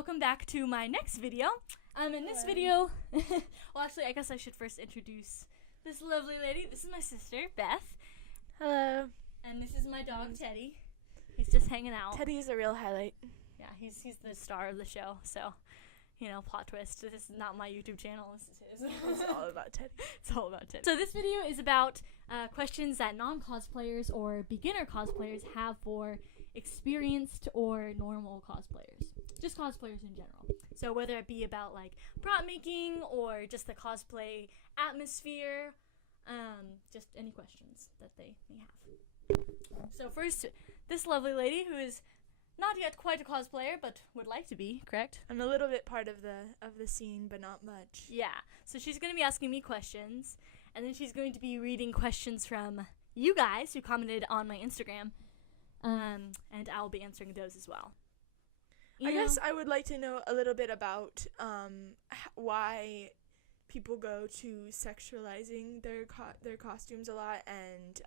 welcome back to my next video. In this video, well, actually, I guess I should first introduce this lovely lady. This is my sister, Beth. Hello. And this is my dog, Teddy. He's just hanging out. Teddy is a real highlight. Yeah, he's the star of the show, so, plot twist. This is not my YouTube channel, this is his. It's all about Teddy. It's all about Teddy. So this video is about questions that non-cosplayers or beginner cosplayers have for experienced or normal cosplayers. Just cosplayers in general. So whether it be about like prop making or just the cosplay atmosphere, just any questions that they may have. So first, this lovely lady who is not yet quite a cosplayer, but would like to be, correct? I'm a little bit part of the scene, but not much. Yeah. So she's going to be asking me questions, and then she's going to be reading questions from you guys who commented on my Instagram, and I'll be answering those as well. I guess I would like to know a little bit about why people go to sexualizing their costumes a lot, and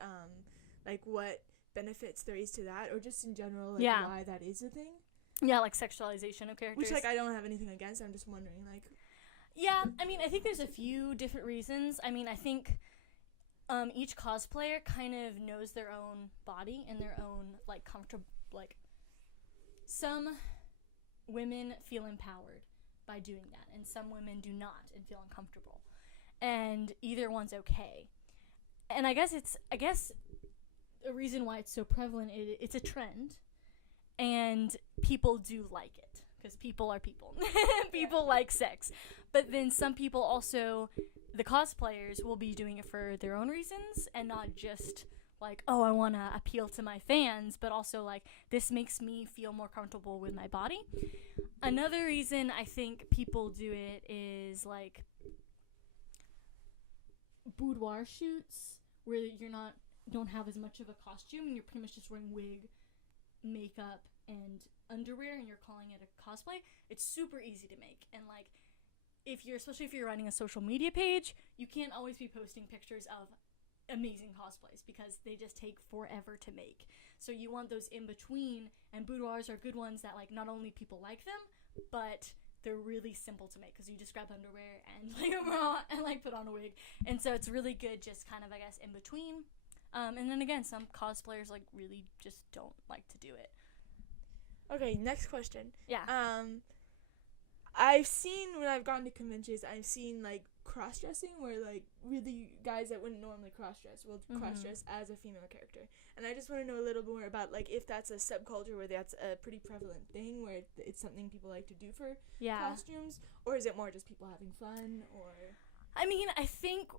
like what benefits there is to that, or just in general, why that is a thing. Yeah, like sexualization of characters. Which, I don't have anything against. I'm just wondering, Yeah, I think there's a few different reasons. I think each cosplayer kind of knows their own body and their own, comfortable, some women feel empowered by doing that, and some women do not and feel uncomfortable. And either one's okay. And I guess a reason why it's so prevalent, it's a trend, and people do like it, because people are people. People like sex. But then some people also, the cosplayers, will be doing it for their own reasons, and not just I want to appeal to my fans, but also this makes me feel more comfortable with my body. Another reason I think people do it is boudoir shoots, where you don't have as much of a costume, and you're pretty much just wearing wig, makeup, and underwear, and you're calling it a cosplay. It's super easy to make, and especially if you're running a social media page, you can't always be posting pictures of amazing cosplays because they just take forever to make. So you want those in between, and boudoirs are good ones that not only people like them, but they're really simple to make because you just grab underwear and a bra and put on a wig. And so it's really good just kind of, in between. And then again, some cosplayers really just don't like to do it. Okay, next question. Yeah. I've seen, when I've gone to conventions, I've seen cross-dressing, where really guys that wouldn't normally cross-dress will cross-dress as a female character. And I just want to know a little more about if that's a subculture where that's a pretty prevalent thing, where it's something people like to do for costumes, or is it more just people having fun, or? I think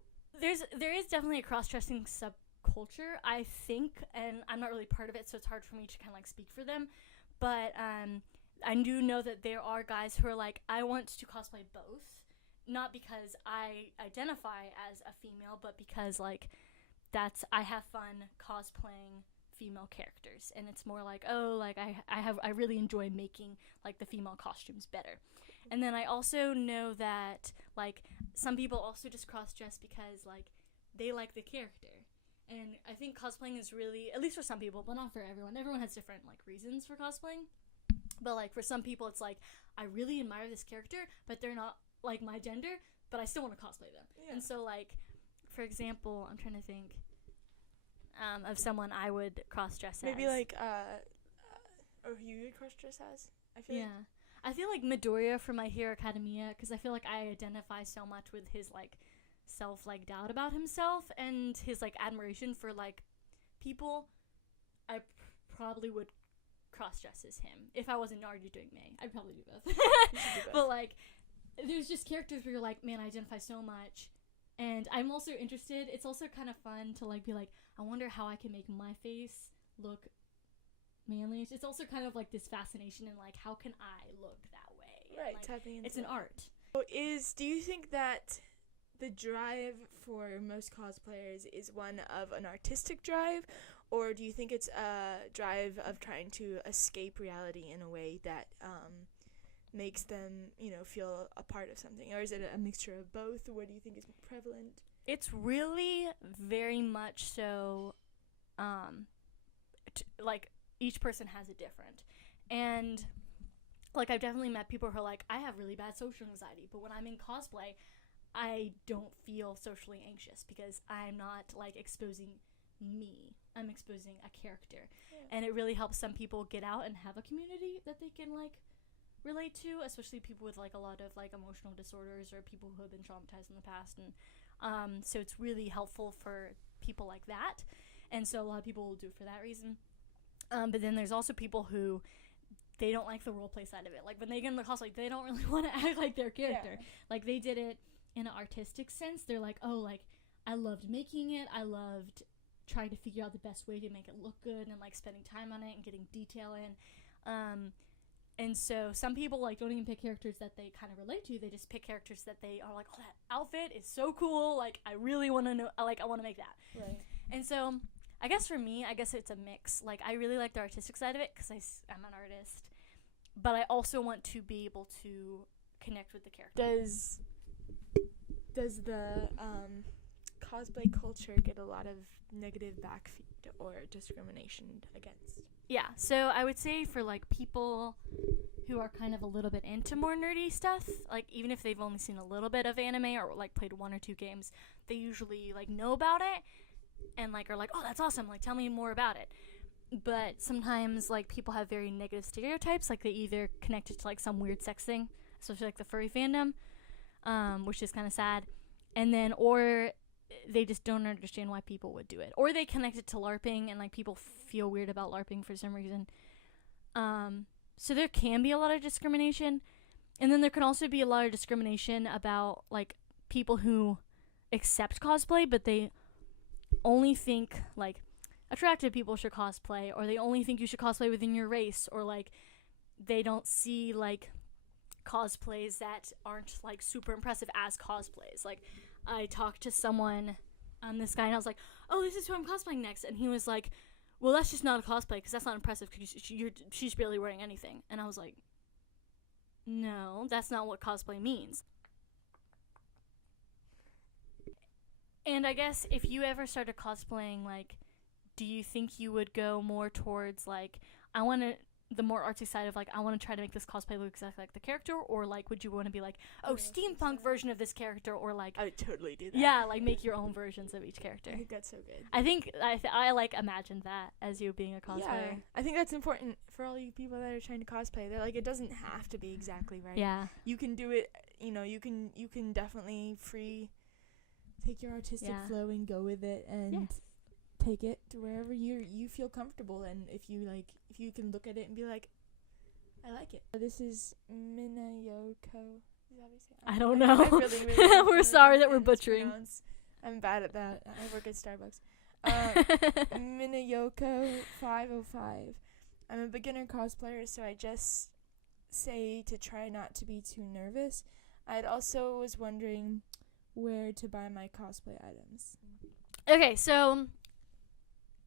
there is definitely a cross-dressing subculture, I think, and I'm not really part of it, so it's hard for me to kind of speak for them, but I do know that there are guys who are I want to cosplay both, not because I identify as a female, but because I have fun cosplaying female characters, and it's more I really enjoy making the female costumes better. And then I also know that some people also just cross-dress because they like the character. And I think cosplaying is really, at least for some people, but not for everyone. Everyone has different reasons for cosplaying. But for some people, it's I really admire this character, but they're not my gender, but I still want to cosplay them. Yeah. And so for example, I'm trying to think of someone I would cross-dress as. Maybe or who you would cross-dress as? I feel Midoriya from My Hero Academia, because I feel I identify so much with his self-doubt about himself and his admiration for people. I probably would cross-dress as him. If I wasn't already doing May, I'd probably do both. But there's just characters where you're man, I identify so much, and I'm also interested. It's also kind of fun to be I wonder how I can make my face look manly. It's also kind of this fascination in how can I look that way? Right, tapping into it's an art. So do you think that the drive for most cosplayers is one of an artistic drive, or do you think it's a drive of trying to escape reality in a way that makes them, feel a part of something? Or is it a mixture of both? What do you think is prevalent? It's really very much so, each person has a different. And like, I've definitely met people who are like, I have really bad social anxiety, but when I'm in cosplay, I don't feel socially anxious because I'm not, like, exposing me. I'm exposing a character. Yeah. And it really helps some people get out and have a community that they can, like, relate to, especially people with, like, a lot of, like, emotional disorders or people who have been traumatized in the past. And so it's really helpful for people like that. And so a lot of people will do it for that reason. But then there's also people who, they don't like the roleplay side of it. Like, when they get in the cosplay, they don't really want to act like their character. Yeah. Like, they did it in an artistic sense. They're like, oh, like, I loved making it. I loved trying to figure out the best way to make it look good and, like, spending time on it and getting detail in. And so some people, like, don't even pick characters that they kind of relate to. They just pick characters that they are like, oh, that outfit is so cool. Like, I really want to know, like, I want to make that. Right. And so I guess for me, I guess it's a mix. Like, I really like the artistic side of it because I'm an artist. But I also want to be able to connect with the character. Does the cosplay culture get a lot of negative backfeed or discrimination against? Yeah, so I would say for, like, people who are kind of a little bit into more nerdy stuff, like, even if they've only seen a little bit of anime or, like, played 1 or 2 games, they usually, like, know about it and, like, are like, oh, that's awesome, like, tell me more about it. But sometimes, like, people have very negative stereotypes, like, they either connect it to, like, some weird sex thing, especially, like, the furry fandom, which is kind of sad, and then, or they just don't understand why people would do it, or they connect it to LARPing, and, like, people feel weird about LARPing for some reason. So there can be a lot of discrimination, and then there can also be a lot of discrimination about, like, people who accept cosplay, but they only think, like, attractive people should cosplay, or they only think you should cosplay within your race, or, like, they don't see, like, cosplays that aren't, like, super impressive as cosplays. Like, I talked to someone, this guy, and I was like, oh, this is who I'm cosplaying next, and he was like, well, that's just not a cosplay, because that's not impressive, because she's barely wearing anything. And I was like, no, that's not what cosplay means. And I guess if you ever started cosplaying, like, do you think you would go more towards, like, the more artsy side of, like, I want to try to make this cosplay look exactly like the character, or, like, would you want to be like, oh, steampunk version of this character, or, like, I would totally do that. Yeah, like, make your own versions of each character. I think that's so good. I think I like, imagined that as you being a cosplayer. Yeah, I think that's important for all you people that are trying to cosplay. They're like, it doesn't have to be exactly right. Yeah. You can do it, you know, you can definitely take your artistic flow and go with it, and take it to wherever you feel comfortable. And if you can look at it and be like, I like it. This is Minayoko. Is that what you say? I don't know. I really we're sorry that we're butchering. I'm bad at that. I work at Starbucks. Minayoko 505. I'm a beginner cosplayer, so I just say to try not to be too nervous. I'd also was wondering where to buy my cosplay items. Okay, so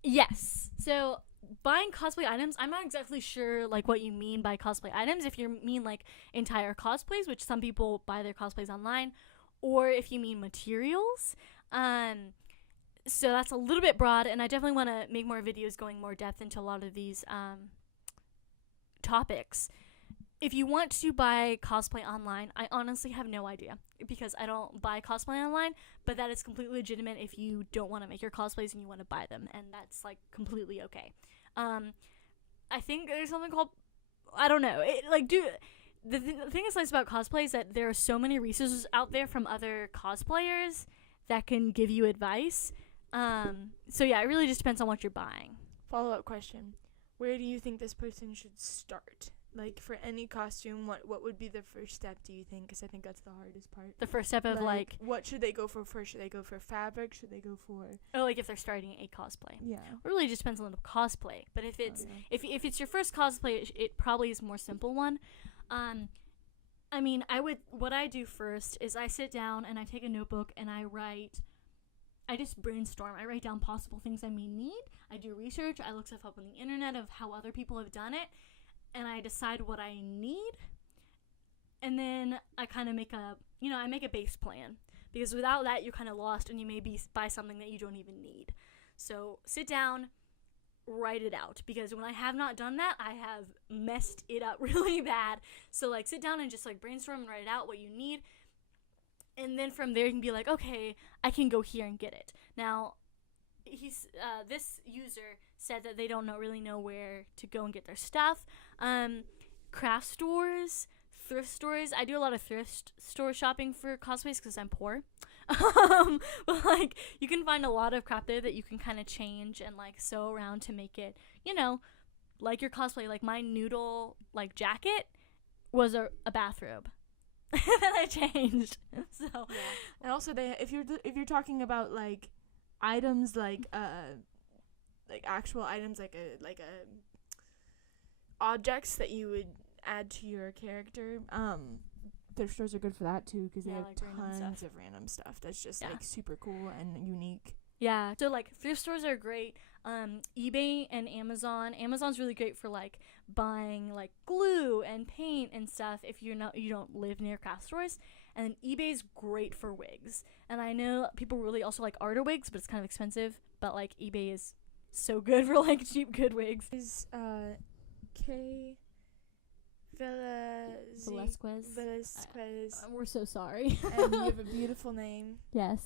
yes. So buying cosplay items, I'm not exactly sure, like, what you mean by cosplay items. If you mean, like, entire cosplays, which some people buy their cosplays online, or if you mean materials. So that's a little bit broad, and I definitely want to make more videos going more depth into a lot of these topics. If you want to buy cosplay online, I honestly have no idea, because I don't buy cosplay online, but that is completely legitimate if you don't want to make your cosplays and you want to buy them, and that's, like, completely okay. I think there's something called, I don't know, the thing that's nice about cosplay is that there are so many resources out there from other cosplayers that can give you advice. So yeah, it really just depends on what you're buying. Follow-up question. Where do you think this person should start? Like, for any costume, what would be the first step, do you think? Because I think that's the hardest part. The first step of, like, what should they go for first? Should they go for fabric? Should they go for... Oh, like, if they're starting a cosplay. Yeah. It really just depends on the cosplay. But if it's if it's your first cosplay, it probably is a more simple one. I mean, what I do first is I sit down and I take a notebook and I just brainstorm. I write down possible things I may need. I do research. I look stuff up on the internet of how other people have done it. And I decide what I need, and then I kind of make a base plan, because without that, you're kind of lost, and you may buy something that you don't even need. So sit down, write it out, because when I have not done that, I have messed it up really bad. So like sit down and just like brainstorm and write it out what you need, and then from there you can be like, okay, I can go here and get it. Now this user said that they don't really know where to go and get their stuff. Craft stores, thrift stores. I do a lot of thrift store shopping for cosplays because I'm poor. But like you can find a lot of crap there that you can kind of change and like sew around to make it, you know, like your cosplay. Like my noodle like jacket was a bathrobe that I changed. So yeah. And also if you're talking about like items like actual items like objects that you would add to your character, thrift stores are good for that too, because they have like tons of random stuff that's just like super cool and unique. Yeah, so like thrift stores are great. eBay and Amazon's really great for like buying like glue and paint and stuff if you don't live near craft stores. And then eBay's great for wigs. And I know people really also like art wigs, but it's kind of expensive. But like eBay is so good for like cheap good wigs. Is K Velasquez. We're so sorry. And you have a beautiful name. Yes.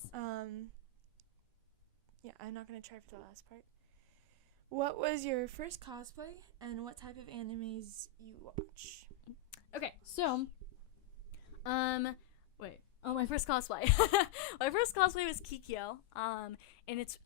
Yeah, I'm not gonna try for the last part. What was your first cosplay, and what type of animes you watch? Okay, so, my first cosplay. My first cosplay was Kikyo. And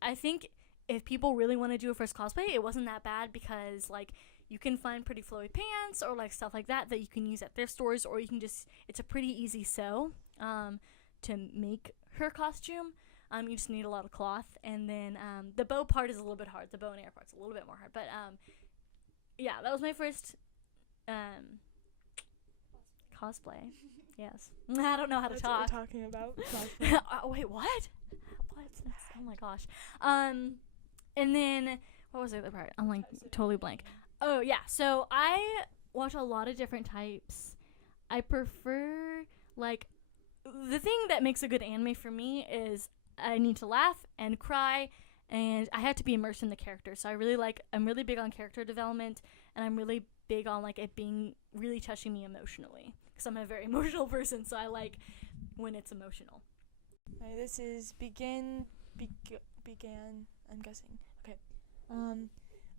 I think if people really want to do a first cosplay, it wasn't that bad, because like you can find pretty flowy pants or like stuff like that you can use at thrift stores, or you can it's a pretty easy sew to make her costume. You just need a lot of cloth, and then the bow part is a little bit hard. The bow and arrow part's a little bit more hard, but yeah, that was my first cosplay. Yes, I don't know how to talk. What we're talking about. Wait, what? What? Oh my gosh. And then what was the other part? I'm like totally blank. Oh yeah, so I watch a lot of different types. I prefer like the thing that makes a good anime for me is I need to laugh and cry, and I have to be immersed in the character. So I'm really big on character development, and I'm really big on like it being really touching me emotionally, because I'm a very emotional person, so I like when it's emotional. Right, this is began, I'm guessing. Okay.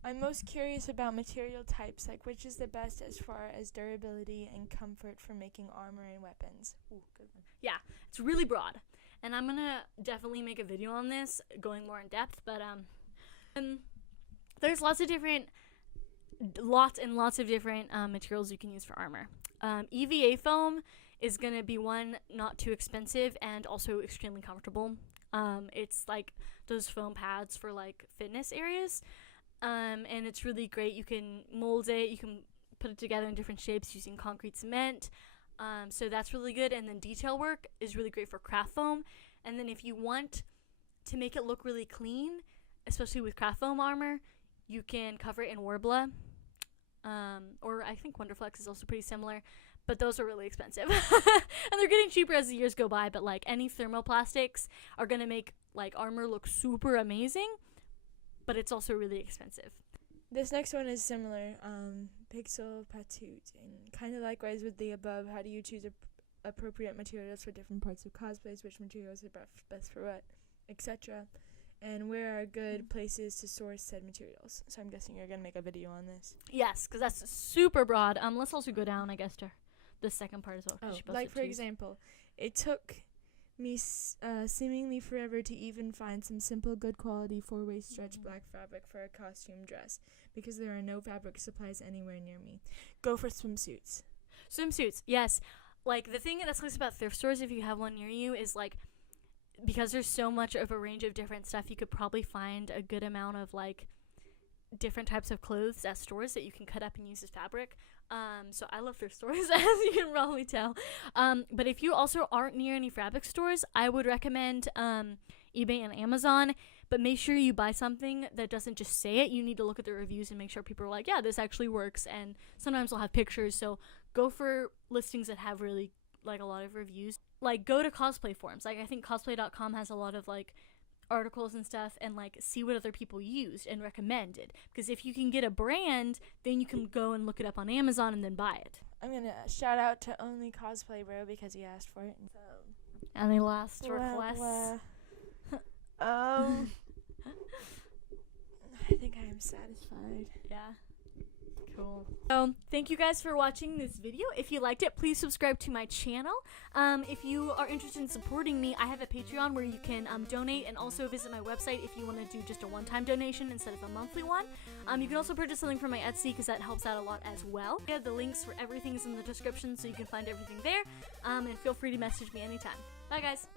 I'm most curious about material types, like which is the best as far as durability and comfort for making armor and weapons. Ooh, good one. Yeah, it's really broad. And I'm gonna definitely make a video on this, going more in depth, but there's lots and lots of different materials you can use for armor. EVA foam is gonna be one not too expensive and also extremely comfortable. It's like those foam pads for like fitness areas, and it's really great. You can mold it, you can put it together in different shapes using concrete cement. So that's really good. And then detail work is really great for craft foam. And then if you want to make it look really clean, especially with craft foam armor, you can cover it in Worbla. Or I think Wonderflex is also pretty similar, but those are really expensive. And they're getting cheaper as the years go by, but like any thermoplastics are going to make like armor look super amazing, but it's also really expensive. This next one is similar, Pixel Patute, and kind of likewise with the above. How do you choose appropriate materials for different parts of cosplays? Which materials are best for what, etc. And where are good places to source said materials? So I'm guessing you're gonna make a video on this. Yes, because that's super broad. Let's also go down, I guess, to the second part as well. Like for example, it took me seemingly forever to even find some simple good quality 4-way stretch black fabric for a costume dress, because there are no fabric supplies anywhere near me. Go for swimsuits. Swimsuits, yes. Like the thing that's nice about thrift stores, if you have one near you, is like because there's so much of a range of different stuff, you could probably find a good amount of like different types of clothes at stores that you can cut up and use as fabric. So I love thrift stores, as you can probably tell. But if you also aren't near any fabric stores, I would recommend eBay and Amazon. But make sure you buy something that doesn't just say it. You need to look at the reviews and make sure people are like, yeah, this actually works. And sometimes they'll have pictures. So go for listings that have really like a lot of reviews. Like go to cosplay forums. Like I think cosplay.com has a lot of like articles and stuff and like see what other people used and recommended, because if you can get a brand, then you can go and look it up on Amazon and then buy it. I'm gonna shout out to Only Cosplay Bro because he asked for it. And so, Any last requests? I think I am satisfied. Yeah. Cool. So, thank you guys for watching this video. If you liked it, please subscribe to my channel. If you are interested in supporting me, I have a Patreon where you can donate, and also visit my website if you want to do just a one-time donation instead of a monthly one. You can also purchase something from my Etsy because that helps out a lot as well. Yeah, the links for everything is in the description, so you can find everything there. And feel free to message me anytime. Bye, guys.